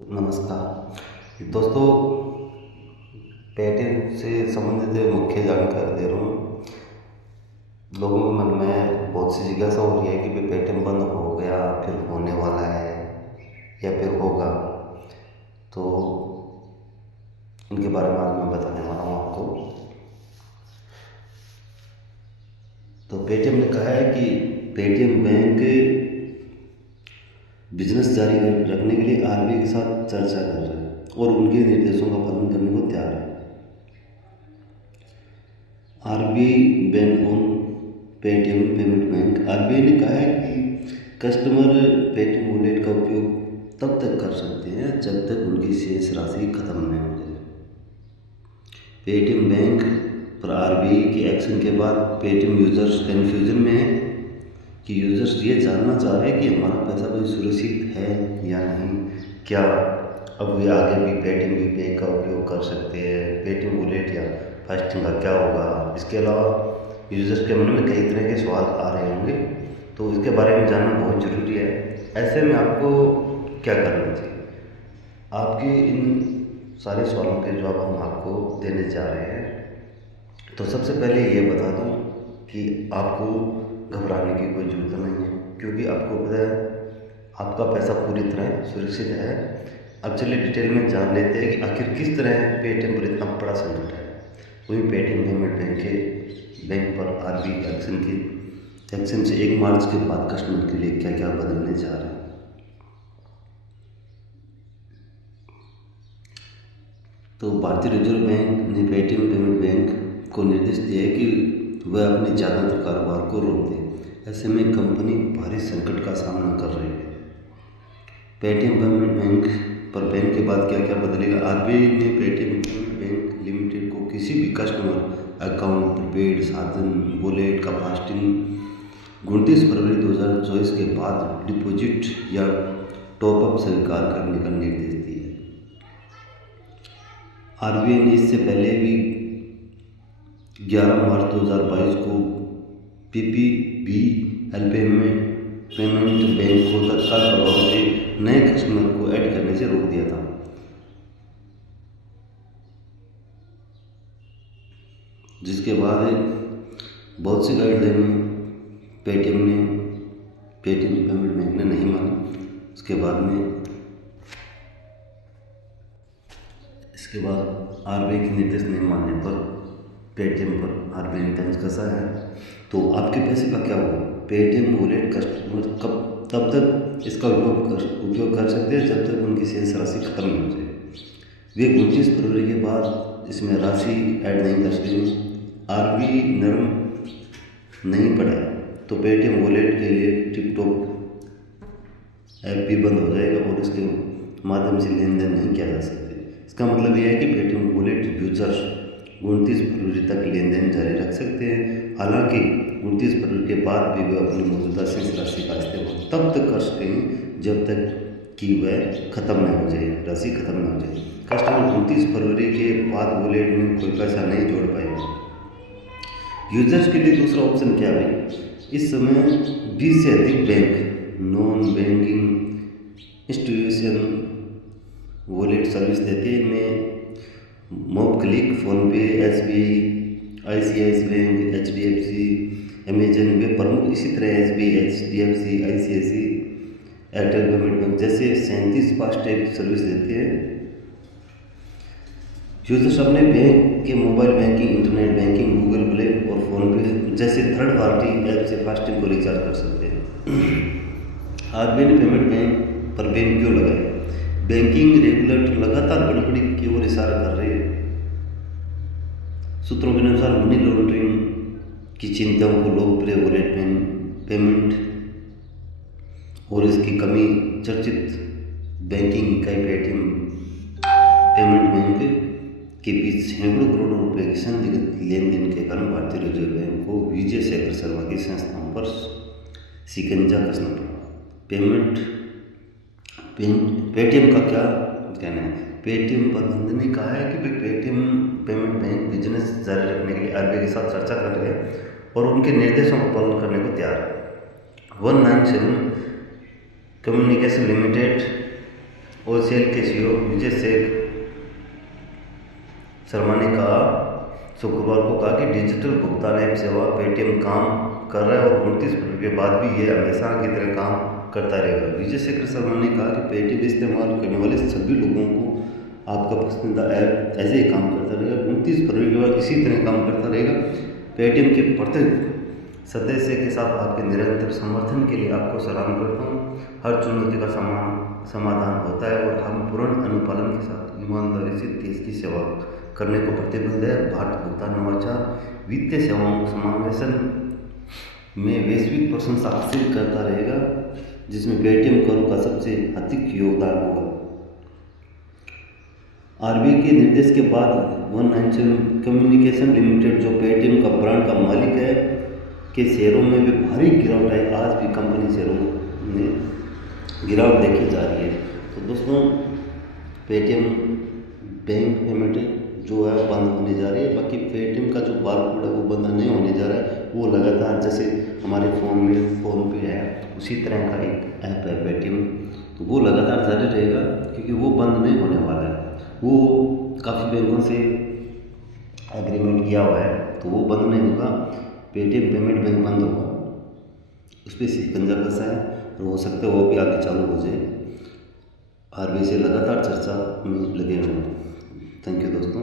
नमस्कार दोस्तों, पेटीएम से संबंधित मुख्य जानकारी दे रहा हूँ। लोगों के मन में बहुत सी जिज्ञासा हो रही है कि भाई पेटीएम बंद हो गया, फिर होने वाला है या फिर होगा, तो इनके बारे में आज मैं बताने वाला हूँ आपको। तो पेटीएम ने कहा है कि पेटीएम बैंक बिजनेस जारी रखने के लिए आरबीआई के साथ चर्चा कर रहा है और उनके निर्देशों का पालन करने को तैयार है। RBI ban on Paytm payment bank. RBI ने कहा है कि कस्टमर पेटीएम वॉलेट का उपयोग तब तक कर सकते हैं जब तक उनकी शेष राशि खत्म नहीं हो जाए। पेटीएम बैंक पर आरबीआई के एक्शन के बाद पेटीएम यूजर्स कन्फ्यूजन में है कि यूजर्स ये जानना चाह रहे हैं कि हमारा पैसा भाई सुरक्षित है या नहीं, क्या अब वे आगे भी पेटीएम यूपीआई का उपयोग कर सकते हैं, पेटीएम वॉलेट या फास्टिंग का क्या होगा। इसके अलावा यूजर्स के मन में कई तरह के सवाल आ रहे होंगे, तो इसके बारे में जानना बहुत ज़रूरी है। ऐसे में आपको क्या करना चाहिए, आपके इन सारे सवालों के जवाब हम आपको देने जा रहे हैं। तो सबसे पहले ये बता दूं कि आपको घबराने की कोई ज़रूरत नहीं है, क्योंकि आपको पता है आपका पैसा पूरी तरह सुरक्षित है। अब चलिए डिटेल में जान लेते हैं कि आखिर किस तरह पेटीएम पर इतना बड़ा संकट है। वही पेटीएम पेमेंट बैंक पर आरबीआई एक्शन से 1 मार्च के बाद कस्टमर के लिए क्या क्या बदलने जा रहे हैं। तो भारतीय रिजर्व बैंक ने पेटीएम पेमेंट बैंक को निर्देश दिया है कि वह अपने ज़्यादातर कारोबार को रोक दे। ऐसे में कंपनी भारी संकट का सामना कर रही है। पेटीएम पेमेंट बैंक पर बैंक के बाद क्या क्या बदलेगा। आरबीआई ने पेटीएम पेमेंट बैंक लिमिटेड को किसी भी कस्टमर अकाउंट, प्रीपेड साधन, वॉलेट का फास्टिंग 29 फरवरी 2024 के बाद डिपॉजिट या टॉपअप स्वीकार करने का निर्देश दिया है। आरबीआई ने इससे पहले भी 11 मार्च 2022 को पीपीबीएल पेमेंट बैंक को तत्काल प्रभाव से नए कस्टमर को ऐड करने से रोक दिया था। जिसके बाद बहुत सी गाइडलाइन पेटीएम पेमेंट बैंक ने नहीं मानी। इसके बाद आरबीआई के निर्देश नहीं मानने पर पेटीएम पर आरबीआई ने तंज कसा है। तो आपके पैसे का क्या होगा। पेटीएम वॉलेट कस्टमर तब तक इसका उपयोग कर सकते हैं जब तक उनकी शेष राशि खत्म नहीं हो जाए। वे 29 फरवरी के बाद इसमें राशि ऐड नहीं कर सकते। आरबीआई नरम नहीं पड़ा तो पेटीएम वॉलेट के लिए टिकटॉक ऐप भी बंद हो जाएगा और इसके माध्यम से लेन देन नहीं किया जा सकता। इसका मतलब यह है कि पेटीएम वॉलेट यूजर्स 29 फरवरी तक लेन देन जारी रख सकते हैं। हालांकि 29 फरवरी के बाद भी वे अपनी मौजूदा शेष राशि का इस्तेमाल तब तक कर सकते हैं जब तक कि वह खत्म न हो जाए, राशि खत्म न हो जाए। कस्टमर 29 फरवरी के बाद वॉलेट में कोई पैसा नहीं जोड़ पाएगा। यूजर्स के लिए दूसरा ऑप्शन क्या है। इस समय 20 से अधिक bank non banking institution wallet service देते हैं। इनमें MobiKwik, PhonePe, SBI, ICICI bank, HDFC, Amazon वे प्रमुख। इसी तरह SBI, HDFC, ICICI, Airtel payment bank जैसे 37 फास्टैग सर्विस देते हैं। यूजर्स अपने बैंक के mobile banking, internet banking, Google play और फोनपे जैसे थर्ड पार्टी ऐप से फास्टैग को रिचार्ज कर सकते हैं। आरबीआई ने पेमेंट बैंक पर बैन क्यों लगाया। बैंकिंग रेगुलेटर लगातार गड़बड़ी की ओर इशारा कर रहे हैं। सूत्रों के अनुसार मनी लॉन्ड्रिंग की चिंताओं को लोकप्रिय वॉलेट पेमेंट और इसकी कमी चर्चित बैंकिंग इकाई पेटीएम पेमेंट बैंक के बीच सैकड़ों करोड़ों रुपए के संदिग्ध लेन देन के कारण भारतीय रिजर्व बैंक को विजय शेखर शर्मा की संस्थाओं पर शिकंजा कसना पड़ा। पेटीएम का क्या कहना है। पेटीएम प्रबंधन ने कहा है कि पेटीएम पेमेंट बैंक बिजनेस जारी रखने के लिए आरबीआई के साथ चर्चा कर रहे हैं और उनके निर्देशों का पालन करने को तैयार है। 197 कम्युनिकेशन लिमिटेड और सेल के सीईओ विजय शेख शर्मा ने कहा शुक्रवार को कहा कि डिजिटल भुगतान ऐप सेवा पेटीएम काम कर रहा है और 29 फरवरी के बाद भी ये हमेशा की तरह काम करता रहेगा। विजय शेखर शर्मा ने कहा कि पेटीएम इस्तेमाल करने वाले सभी लोगों को आपका पसंदीदा ऐप ऐसे ही काम करता रहेगा, 29 फरवरी के बाद इसी तरह काम करता रहेगा। पेटीएम के प्रत्येक सदस्य के साथ आपके निरंतर समर्थन के लिए आपको सलाम करता हूँ। हर चुनौती का समाधान होता है और हम पूर्ण अनुपालन के साथ ईमानदारी से देश की सेवा करने को प्रतिबद्ध है। भारत भुगतान नवाचार वित्तीय सेवाओं के समावेशन में वैश्विक प्रशंसा हासिल करता रहेगा, जिसमें पेटीएम करों का सबसे अधिक योगदान होगा। आरबीआई के निर्देश के बाद 197 कम्युनिकेशन लिमिटेड, जो पेटीएम का ब्रांड का मालिक है, के शेयरों में भी भारी गिरावट आई। आज भी कंपनी शेयरों में गिरावट देखी जा रही है। तो दोस्तों, पेटीएम बैंक पेमेंट जो है बंद होने जा रही है। बाकी पेटीएम का जो बारकोड है वो बंद नहीं होने जा रहा है। वो लगातार जैसे हमारे फ़ोन में फ़ोन पे है उसी तरह का एक ऐप है पेटीएम, तो वो लगातार जारी रहेगा क्योंकि वो बंद नहीं होने वाला है। वो काफ़ी बैंकों से एग्रीमेंट किया हुआ है, तो वो बंद नहीं होगा। पेटीएम पेमेंट बैंक बंद होगा, उस पर शिकंजा कसा है और हो सकता है वो भी आगे चालू हो जाए। आरबीआई से लगातार चर्चा में लगे हुए हैं। थैंक यू दोस्तों।